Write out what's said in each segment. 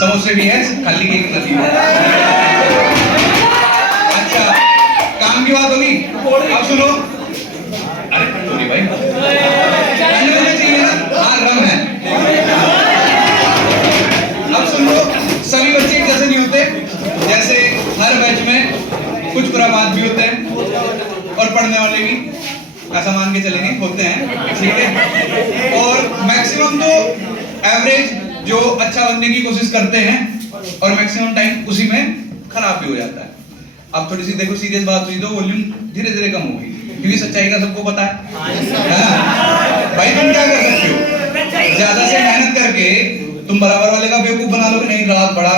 समोसे भी है, खाली केक नहीं है। अच्छा, काम की बात होगी, अब सुनो। अरे सॉरी भाई, चाहिए ना, हाँ रंग है। अब सुनो, सभी बच्चे एक जैसे नहीं होते। जैसे हर बैच में कुछ खुरापात भी होते हैं और पढ़ने वाले भी, ऐसा मान के चलेंगे, होते हैं, ठीक है। और मैक्सिमम तो एवरेज जो अच्छा बनने की कोशिश करते हैं और मैक्सिमम टाइम उसी में खराब भी हो जाता है। अब थोड़ी सी देखो सीरियस बात हुई तो वॉल्यूम धीरे धीरे कम होगी, क्योंकि सच्चाई का सबको पता है ना? भाई तुम क्या कर सकते हो, ज्यादा से मेहनत करके तुम बराबर वाले का बेवकूफ बना लोगे। नहीं, रात पढ़ा,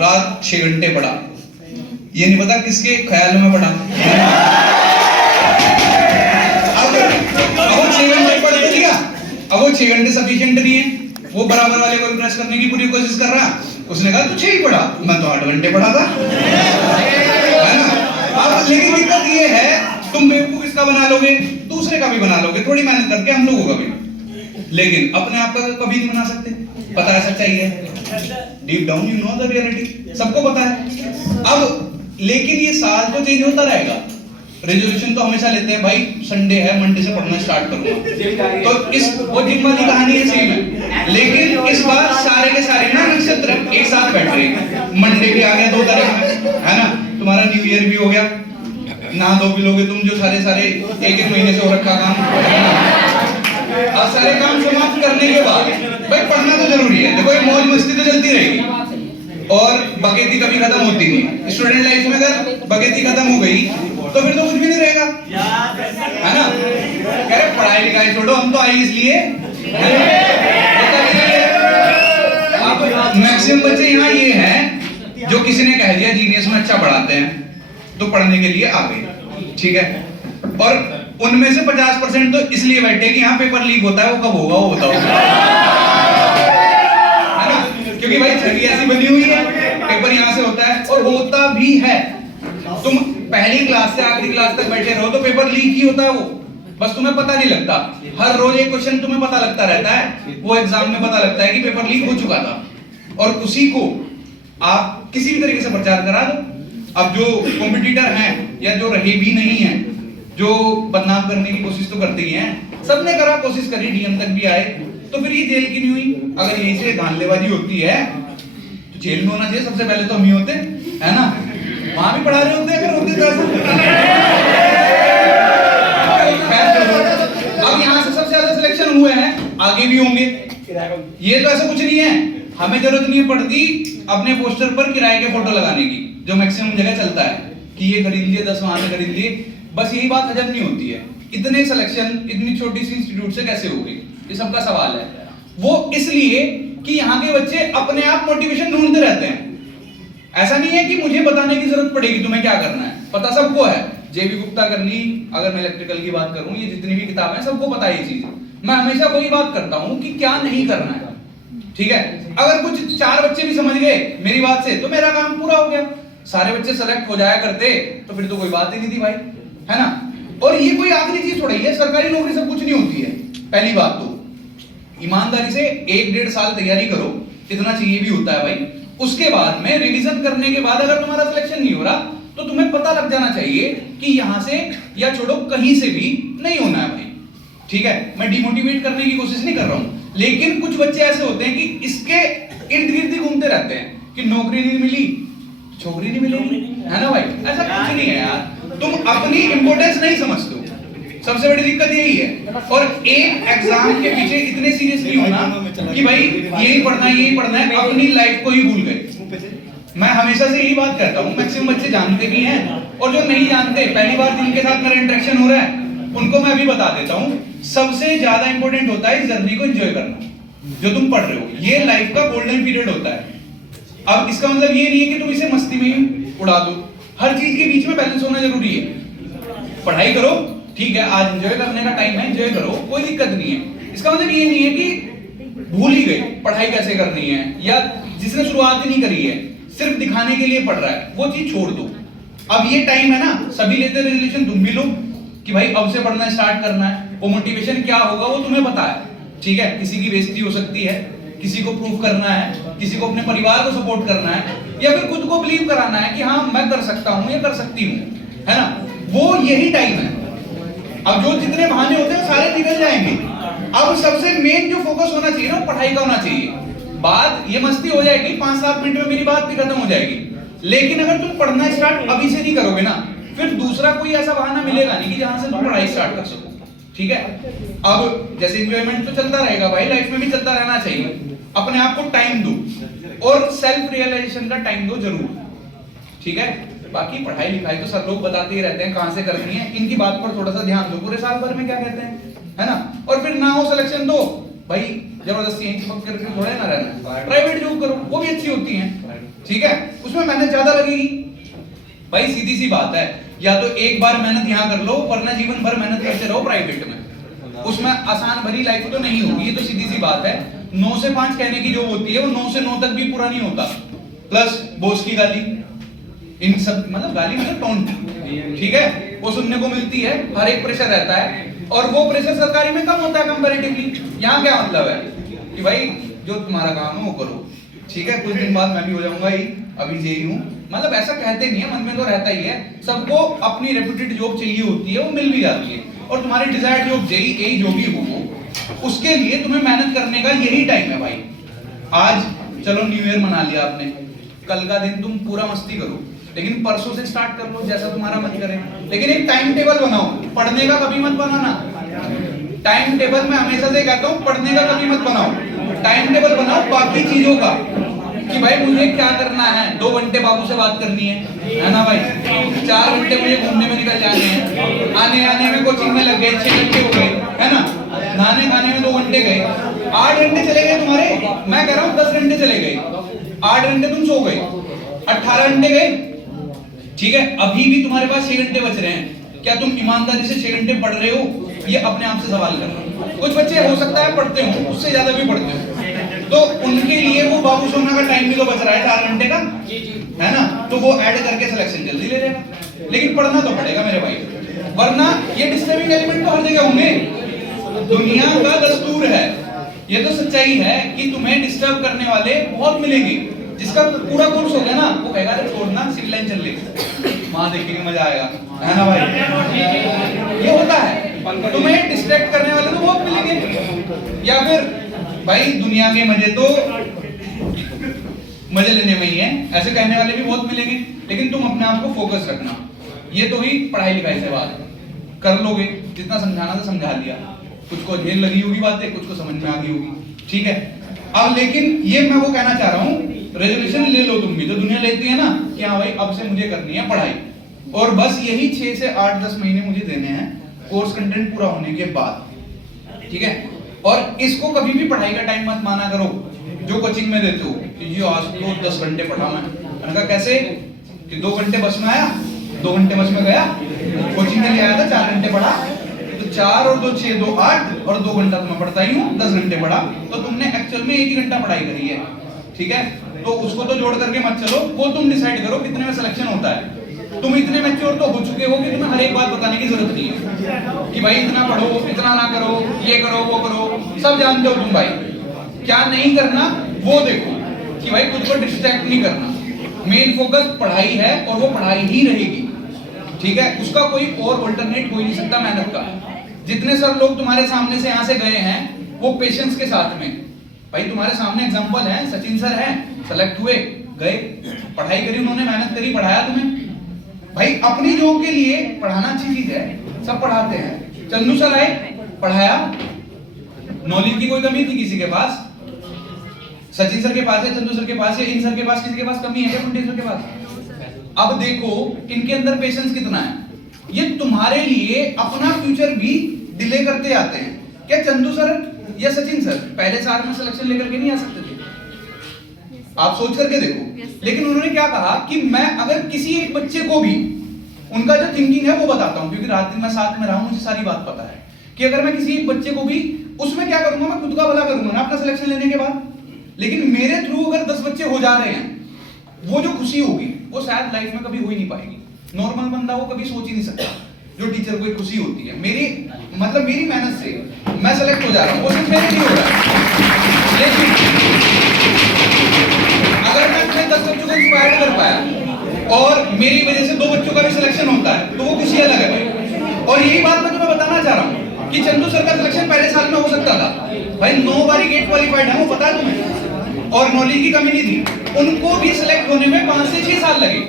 रात 6 घंटे पढ़ा, ये नहीं पता किसके ख्याल में पढ़ा। अब वो 6 घंटे पढ़ लिया, अब वो 6 घंटे सफिशिएंट नहीं है, वो बराबर वाले को इम्प्रेस करने की पूरी कोशिश कर रहा। उसने कहा तू 6 ही पढ़ा, मैं तो 8 घंटे पढ़ा था, है ना? अब लेकिन दिक्कत ये है, तुम बेवकूफ इसका बना लोगे, दूसरे का भी बना लोगे, थोड़ी मेहनत करके हम लोगों का भी, लेकिन अपने आप का कभी नहीं बना सकते। पता है सच्चाई है, deep down you know the reality, सबको पता है। अब लेकिन ये साल तो चेंज होता रहेगा। रेजोल्यूशन तो हमेशा लेते हैं, भाई संडे है, मंडे से पढ़ना स्टार्ट करूंगा, तो इस वो जिम वाली कहानी है, सेम है। लेकिन इस बार सारे के सारे ना नक्षत्र एक साथ बैठ रहे हैं। मंडे भी आ गया 2 तारीख में, है ना? तुम्हारा न्यू ईयर भी हो गया, नहा धो भी लोगे तुम, जो सारे एक महीने से हो रखा काम। अब सारे काम समाप्त करने के बाद भाई पढ़ना तो जरूरी है। देखो ये मौज मस्ती तो चलती रहेगी और बगैती कभी खत्म होती नहीं। स्टूडेंट लाइफ में अगर बगैती खत्म हो गई तो फिर तो कुछ भी नहीं रहेगा, है ना? कह रहे पढ़ाई लिखाई छोड़ो, हम तो आए इसलिए। अब मैक्सिमम बच्चे यहाँ ये हैं जो किसी ने कह दिया जीनियस में अच्छा पढ़ाते हैं तो पढ़ने के लिए आ गए, ठीक है। और उनमें से 50% तो इसलिए बैठे कि यहाँ पेपर लीक होता है, वो कब होगा, वो बताओ, है ना? क्योंकि भाई छवि ऐसी बनी हुई है, पेपर यहाँ से होता है और होता भी है। तुम पहली क्लास से आखिरी क्लास तक बैठे रहो तो पेपर लीक ही होता है, वो बस तुम्हें पता नहीं लगता। हर रोज एक क्वेश्चन तुम्हें पता लगता रहता है, वो एग्जाम में पता लगता है कि पेपर लीक हो चुका था, और उसी को आप किसी भी तरीके से प्रचार करा दो। अब जो कॉम्पिटिटर हैं या जो रहे भी नहीं हैं, जो बदनाम करने की कोशिश तो करते ही हैं, सबने करा, कोशिश करी, डीएम तक भी आए, तो फिर ये जेल की नहीं हुई। अगर यहीं से धांधलेबाजी होती है तो जेल में होना चाहिए, सबसे पहले तो हम ही होते, है ना? वहां भी पढ़ा रहे होते अगर होते तो। अब यहाँ से सबसे ज्यादा सिलेक्शन हुए हैं, आगे भी होंगे, ये तो ऐसा कुछ नहीं है। हमें जरूरत नहीं पड़ती अपने पोस्टर पर किराए के फोटो लगाने की, जो मैक्सिमम जगह चलता है कि ये खरीद लिए, 10 वहां से खरीद लिए, बस यही बात हजम नहीं होती है। इतने सिलेक्शन इतनी छोटी सी इंस्टीट्यूट से कैसे होगी, ये सबका सवाल है। वो इसलिए कि यहाँ के बच्चे अपने आप मोटिवेशन ढूंढते रहते हैं। ऐसा नहीं है कि मुझे बताने की जरूरत पड़ेगी तुम्हें क्या करना है, पता सबको है। जेबी गुप्ता कर ली, अगर मैं इलेक्ट्रिकल की बात करूं, ये जितनी भी किताबें हैं सबको पता है ये चीज। मैं हमेशा वही बात करता हूं कि क्या नहीं करना है, ठीक है? अगर कुछ 4 बच्चे भी समझ गए मेरी बात से तो मेरा काम पूरा हो गया। सारे बच्चे सेलेक्ट हो जाया करते तो फिर तो कोई बात ही नहीं थी भाई, है ना? और ये कोई आखिरी चीज थोड़ी है, सरकारी नौकरी सब कुछ नहीं होती है। पहली बात तो ईमानदारी से 1-1.5 साल तैयारी करो, इतना चाहिए भी होता है भाई। उसके बाद में रिवीजन करने के बाद अगर तुम्हारा सिलेक्शन नहीं हो रहा तो तुम्हें पता लग जाना चाहिए कि यहां से या छोड़ो कहीं से भी नहीं होना है भाई, ठीक है? मैं डिमोटिवेट करने की कोशिश नहीं कर रहा हूं, लेकिन कुछ बच्चे ऐसे होते हैं कि इसके इर्द गिर्द ही घूमते रहते हैं कि नौकरी नहीं मिली, छोकरी नहीं मिलेगी, है ना भाई? ऐसा कुछ नहीं है यार, तुम अपनी इंपॉर्टेंस नहीं समझते हो, सबसे बड़ी दिक्कत यही है। और एक एग्जाम के पीछे इतने सीरियस नहीं होना कि भाई यही पढ़ना है, यही पढ़ना है, अपनी लाइफ को ही भूल गए। मैं हमेशा से यही बात करता हूँ, मैक्सिमम बच्चे जानते भी हैं और जो नहीं जानते, पहली बार जिनके साथ मेरा इंटरेक्शन हो रहा है उनको मैं अभी बता देता हूँ, सबसे ज्यादा इंपॉर्टेंट होता है इस जर्नी को एंजॉय करना। जो तुम पढ़ रहे हो ये लाइफ का गोल्डन पीरियड होता है। अब इसका मतलब ये नहीं है कि तुम इसे मस्ती में ही उड़ा दो, हर चीज के बीच में बैलेंस होना जरूरी है। पढ़ाई करो, ठीक है, आज एंजॉय करने का टाइम है, एंजॉय करो, कोई दिक्कत नहीं है। इसका मतलब ये नहीं है कि भूल ही गए पढ़ाई कैसे करनी है, या जिसने शुरुआत ही नहीं करी है सिर्फ दिखाने के लिए पढ़ रहा है, वो चीज छोड़ दो। अब ये टाइम है ना, सभी लेते रेजोल्यूशन, तुम भी लो कि भाई अब से पढ़ना स्टार्ट करना है। वो मोटिवेशन क्या होगा वो तुम्हें पता है, ठीक है? किसी की बेइज्जती हो सकती है, किसी को प्रूव करना है, किसी को अपने परिवार को सपोर्ट करना है, या फिर खुद को बिलीव कराना है कि हाँ मैं कर सकता हूँ या कर सकती हूँ, है ना, वो यही टाइम है। अब जो जितने बहाने होते हैं सारे निकल जाएंगे। अब सबसे मेन जो फोकस होना चाहिए ना, पढ़ाई का होना चाहिए। बात ये मस्ती हो जाएगी, 5-7 मिनट में मेरी बात भी खत्म हो जाएगी, लेकिन अगर तुम पढ़ना स्टार्ट अभी से नहीं करोगे ना, फिर दूसरा कोई ऐसा बहाना मिलेगा नहीं कि जहां से तुम पढ़ाई स्टार्ट कर सको। ठीक है, अब जैसे एंजॉयमेंट तो चलता रहेगा भाई, लाइफ में भी चलता रहना चाहिए, अपने आप को टाइम दो और सेल्फ रियलाइजेशन का टाइम दो जरूर। ठीक है, बाकी पढ़ाई लिखाई तो सब लोग बताते ही रहते हैं कहां से करनी है, इनकी बात पर थोड़ा सा ध्यान दो, पूरे साल भर में क्या कहते हैं, है ना। और फिर ना हो सिलेक्शन तो भाई जबरदस्ती यहीं चिपक करके थोड़े ना रहना, प्राइवेट जॉब करो, वो भी अच्छी होती हैं। ठीक है, उसमें मेहनत ज्यादा लगेगी भाई, सीधी सी बात है, या तो एक बार मेहनत यहाँ कर लो वरना जीवन भर मेहनत करते रहो प्राइवेट में, उसमें आसान भरी लाइफ तो नहीं होगी, ये तो सीधी सी बात है। 9 से 5 कहने की जो होती है वो 9 से 9 तक भी पूरा नहीं होता, प्लस बॉस की गाली, इन सब मतलब गाली मतलब टोंट, ठीक है, वो सुनने को मिलती है, हर एक प्रेशर रहता है, और वो प्रेशर सरकारी में कम होता है कंपैरेटिवली। यहाँ क्या मतलब है कि भाई जो तुम्हारा काम है वो करो, ठीक है, कुछ दिन बाद मैं भी हो जाऊंगा ही, अभी जेई हूँ, मतलब ऐसा कहते नहीं है, मन में तो रहता ही है, सबको अपनी रेप्यूटेड जॉब चाहिए होती है, वो मिल भी जाती है, और तुम्हारी डिजायर्ड जॉब जेई जो भी हो, उसके लिए तुम्हें मेहनत करने का यही टाइम है भाई। आज चलो न्यू ईयर मना लिया आपने, कल का दिन तुम पूरा मस्ती करो, लेकिन परसों से स्टार्ट कर लो जैसा तुम्हारा मन करे, लेकिन एक टाइम टेबल बनाओ, पढ़ने का कभी मत बनाना। टाइम टेबल मैं हमेशा से कहता हूँ, पढ़ने का कभी मत बनाओ, टाइम टेबल बनाओ बाकी चीजों का, कि भाई मुझे क्या करना है, 2 घंटे बाबू से बात करनी है ना भाई, 4 घंटे मुझे घूमने में निकल जाने हैं, आने में कोचिंग में लग गए 6 घंटे हो गए, है ना, नहाने खाने में 2 घंटे गए, 8 घंटे चले गए तुम्हारे, मैं कह रहा हूँ 10 घंटे चले गए, 8 घंटे तुम सो गए, 18 घंटे गए, ठीक है, अभी भी तुम्हारे पास 6 घंटे बच रहे हैं, क्या तुम ईमानदारी से 6 घंटे पढ़ रहे हो, ये अपने आप से सवाल करना। कुछ बच्चे हो सकता है पढ़ते हो, उससे ज्यादा भी पढ़ते हो, तो उनके लिए वो बाबू सोना का टाइम भी तो बच रहा है 4 घंटे का, है ना, तो वो ऐड करके सिलेक्शन जल्दी ले लेगा, लेकिन पढ़ना तो पड़ेगा मेरे भाई, वरना ये डिस्टर्बिंग एलिमेंट तो हर जगह होंगे, दुनिया का दस्तूर है, ये तो सच्चाई है कि तुम्हें डिस्टर्ब करने वाले बहुत मिलेंगे। जिसका पूरा कोर्स हो गया ना, वो कहेगा अरे छोड़ना, सिविल लाइन चल ले, वहां देखेंगे मजा आएगा, है ना भाई, ये होता है। तुम्हें डिस्ट्रैक्ट करने वाले तो बहुत मिलेंगे, या फिर भाई दुनिया के मजे तो मजे लेने में ही है, ऐसे कहने वाले भी बहुत मिलेंगे, लेकिन तुम अपने आप को फोकस रखना। ये तो ही पढ़ाई लिखाई से बात कर लोगे, जितना समझाना था समझा दिया, कुछ को झेल लगी होगी बातें, कुछ को समझ में आ गई होगी, ठीक है। अब लेकिन ये मैं वो कहना चाह रहा हूँ, रेजोल्यूशन ले लो तुम भी, जो दुनिया लेती है ना कि हाँ भाई अब से मुझे करनी है पढ़ाई, और बस यही 6 से 8-10 महीने मुझे देने हैं कोर्स कंटेंट पूरा होने के बाद, ठीक है। और इसको कभी भी पढ़ाई का टाइम मत माना करो, जो कोचिंग में देते हो कि जी आज तो 10 घंटे पढ़ा मैंने कहा कैसे कि 2 घंटे बस में आया, 2 घंटे बस में गया, कोचिंग के लिए आया था, 4 घंटे पढ़ा, तो 4 और 2 6 2 8, और 2 घंटा तो मैं पढ़ता ही हूँ, 10 घंटे पढ़ा, तो तुमने एक्चुअल में 1 ही घंटा पढ़ाई करी है, ठीक है। तो उसको तो जोड़ करके मत चलो, वो तुम डिसाइड करो कितने में सिलेक्शन होता है। तुम इतने मैच्योर तो हो चुके हो कि तुम्हें हर एक बात बताने की जरूरत नहीं है कि भाई इतना पढ़ो, इतना ना करो, ये करो, वो करो, सब जानते हो तुम भाई। क्या नहीं करना वो देखो कि भाई खुद को डिस्ट्रैक्ट नहीं करना, मेन फोकस पढ़ाई है और वो पढ़ाई ही रहेगी, ठीक है। उसका कोई और अल्टरनेट हो ही नहीं सकता मेहनत का। जितने सब लोग तुम्हारे सामने से यहाँ से गए हैं वो पेशेंस के साथ में, भाई तुम्हारे सामने एग्जांपल है, सचिन सर हैं, सेलेक्ट हुए, गए, पढ़ाई करी उन्होंने, मेहनत करी, पढ़ाया तुम्हें। भाई अपनी जॉब के लिए पढ़ाना अच्छी चीज है, सब पढ़ाते हैं। चंदू सर आए, पढ़ाया, नॉलेज की कोई कमी थी किसी के पास? सचिन सर के पास है, चंदू सर के पास है, इन सर के पास, किसी के पास कमी है? कुंडी सर के पास। अब देखो इनके अंदर पेशेंस कितना है, ये तुम्हारे लिए अपना फ्यूचर भी डिले करते आते हैं। क्या चंदू सर या सचिन सर पहले साल में सिलेक्शन लेकर के नहीं आ सकते थे? आप सोच करके देखो। लेकिन उन्होंने क्या कहा कि मैं अगर किसी एक बच्चे को भी, उनका जो थिंकिंग है वो बताता हूं, क्योंकि रात दिन मैं साथ में रहा हूं, मुझे सारी बात पता है कि अगर मैं किसी एक बच्चे को भी, उसमें क्या करूंगा, मैं खुद का भला करूंगा ना अपना सिलेक्शन लेने के बाद, लेकिन मेरे थ्रू अगर 10 बच्चे हो जा रहे हैं, वो जो खुशी होगी वो शायद लाइफ में कभी हो ही नहीं पाएगी। नॉर्मल बंदा वो कभी सोच ही नहीं सकता जो टीचर को एक खुशी होती है। मेरी मतलब मेरी मेहनत से मैं सेलेक्ट हो जा रहा हूँ, वो सिर्फ मेरे लिए हो रहा है, लेकिन मेरी वजह से 2 बच्चों का भी सिलेक्शन होता है, तो वो खुशी अलग है भाई। और यही बात मैं तुम्हें बताना चाह रहा हूँ कि चंदू सर का सिलेक्शन पहले साल में हो सकता था भाई, 9 बारी गेट क्वालिफाइड है, वो पता है तुम्हें, और नॉलेज की कमी नहीं थी। उनको भी सिलेक्ट होने में 5 से 6 साल लगे।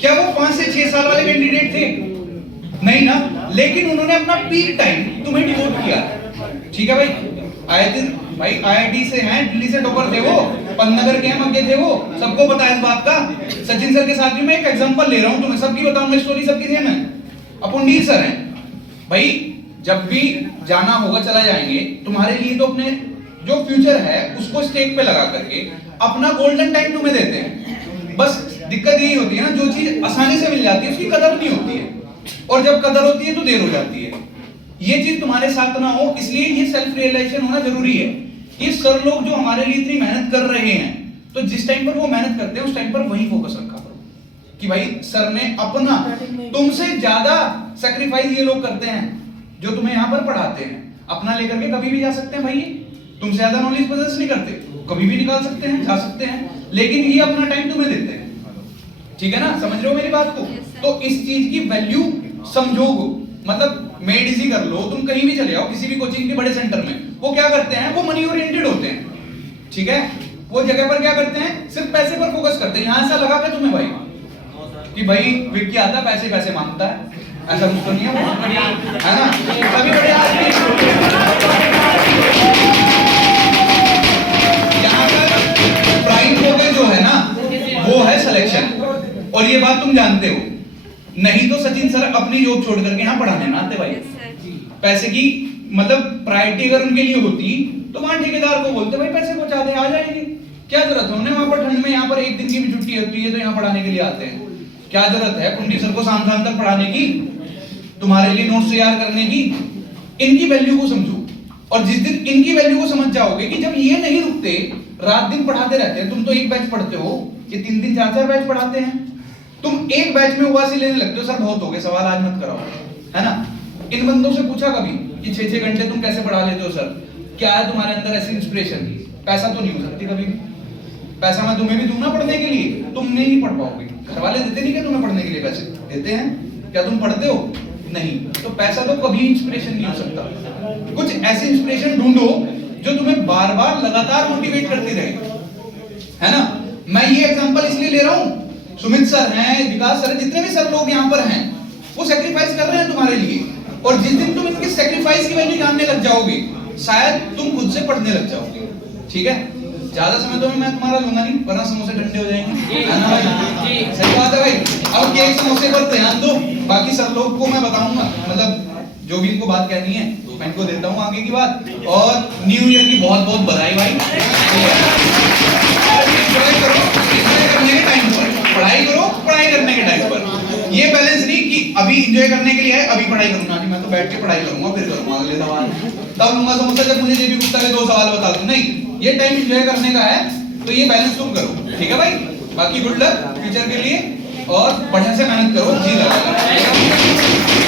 क्या वो 5 से 6 साल वाले कैंडिडेट थे? नहीं ना, लेकिन उन्होंने अपना पीक टाइम तुम्हें डिवोट किया। ठीक है भाई, आए थे भाई, आईआईटी से हैं, दिल्ली से टॉपर थे वो, पन्नगर के मग्गे थे वो, सबको पता है इस बात का। सचिन सर के साथ भी मैं एक एग्जांपल ले रहा हूं, तुम्हें सबकी बताऊंगा स्टोरी, सबकी सेम है। अपुंडीर सर हैं भाई, जब भी जाना होगा चला जाएंगे, तुम्हारे लिए तो अपने जो फ्यूचर है उसको स्टेक पे लगा करके अपना गोल्डन टाइम तुम्हें देते हैं। बस दिक्कत यही होती है ना, जो चीज आसानी से मिल जाती है उसकी कदर नहीं होती है, और जब कदर होती है तो देर हो जाती है। ये चीज तुम्हारे साथ ना हो, इसलिए ये सेल्फ रियलाइजेशन होना जरूरी है। ये सर लोग जो हमारे लिए इतनी मेहनत कर रहे हैं, तो जिस टाइम पर वो मेहनत करते हैं उस टाइम पर वही फोकस रखा करो कि भाई सर ने अपना, तुमसे ज्यादा सैक्रिफाइस ये लोग करते हैं जो तुम्हें यहाँ पर पढ़ाते हैं। अपना लेकर के कभी भी जा सकते हैं भाई, तुमसे ज्यादा नॉलेज पोजेस नहीं करते, कभी भी निकाल सकते हैं, जा सकते हैं, लेकिन ये अपना टाइम तुम्हें देते हैं। ठीक है ना, समझ रहे हो मेरी बात को? तो इस चीज की वैल्यू समझो। मतलब मेड इजी कर लो, तुम कहीं भी चले जाओ किसी भी कोचिंग के बड़े सेंटर में, वो क्या करते हैं, वो मनी ओरिएंटेड होते हैं। ठीक है, वो जगह पर क्या करते हैं, सिर्फ पैसे पर फोकस करते हैं। यहां से लगा के तुम्हें भाई कि भाई विक्की आता पैसे पैसे मांगता है, ऐसा कुछ तो नहीं है ना? सभी बड़े आदमी यहाँ पर प्राइम फोकस जो है ना वो है सिलेक्शन, और ये बात तुम जानते हो। नहीं तो सचिन सर अपनी जॉब छोड़ करके यहाँ पढ़ाने ना आते भाई। पैसे की मतलब प्रायोरिटी अगर उनके लिए होती तो वहां ठेकेदार को बोलते भाई पैसे पहुंचा दे, आ जाएंगे। क्या जरूरत है उन्हें वहां पर ठंड में, यहाँ पर एक दिन की भी छुट्टी होती है तो यहाँ पढ़ाने के लिए आते हैं। क्या जरूरत है पुंडी सर को शाम शाम तक पढ़ाने की, तुम्हारे लिए नोट्स तैयार करने की? इनकी वैल्यू को समझो, और जिस दिन इनकी वैल्यू को समझ जाओगे कि जब ये नहीं रुकते, रात दिन पढ़ाते रहते हैं। तुम तो एक बैच पढ़ते हो, ये 3 4 बैच पढ़ाते हैं। तुम एक बैच में उबासी लेने लगते हो, सर बहुत हो गए, सवाल आज मत कराओ, है ना? इन बंदों से पूछा कभी कि 6 घंटे तुम कैसे पढ़ा लेते हो सर? क्या है तुम्हारे अंदर ऐसी इंस्पिरेशन? पैसा तो नहीं हो सकती कभी भी, पैसा मैं तुम्हें भी दूंगा पढ़ने के लिए, तुम नहीं पढ़ पाओगे। घर वाले देते नहीं क्या तुम्हें पढ़ने के लिए पैसे? देते हैं। क्या तुम पढ़ते हो? नहीं। तो पैसा तो कभी इंस्पिरेशन नहीं हो सकता। कुछ ऐसी इंस्पिरेशन ढूंढो जो तुम्हें बार बार लगातार मोटिवेट करती रहे, है ना? मैं ये एग्जांपल इसलिए ले रहा हूं, सुमित सर हैं, विकास सर हैं, जितने भी सर लोग यहाँ पर हैं वो सेक्रीफाइस कर रहे हैं तुम्हारे लिए, और जिस दिन तुम इनके सेक्रीफाइस की वैल्यू जानने लग जाओगे, शायद तुम खुद से पढ़ने लग जाओगे। ठीक है, ज्यादा समय तो मैं तुम्हारा लूंगा नहीं, वरना समोसे ठंडे हो जाएंगे, है ना भाई? सही बात है भाई। अब केक समोसे पर ध्यान दो, बाकी सब लोग को मैं बताऊंगा, मतलब जो भी इनको बात कहनी है मैं इनको देता हूँ आगे की बात। और न्यू ईयर की बहुत बहुत बधाई भाई। एंजॉय करो, एंजॉय करने के टाइम पर पढ़ाई करो, पढ़ाई करने के टाइम पर ये बैलेंस नहीं कि अभी एंजॉय करने के लिए है, अभी पढ़ाई करूंगा नहीं, मैं तो बैठ के पढ़ाई करूंगा, फिर करूंगा अगले सवाल, तब लूंगा समोसा जब मुझे जेबी गुप्ता के 2 सवाल बता दूं। नहीं, ये टाइम एंजॉय करने का है, तो ये बैलेंस तुम करो। ठीक है भाई, बाकी गुड लक फ्यूचर के लिए, और बढ़िया से मेहनत करो, जी लगा।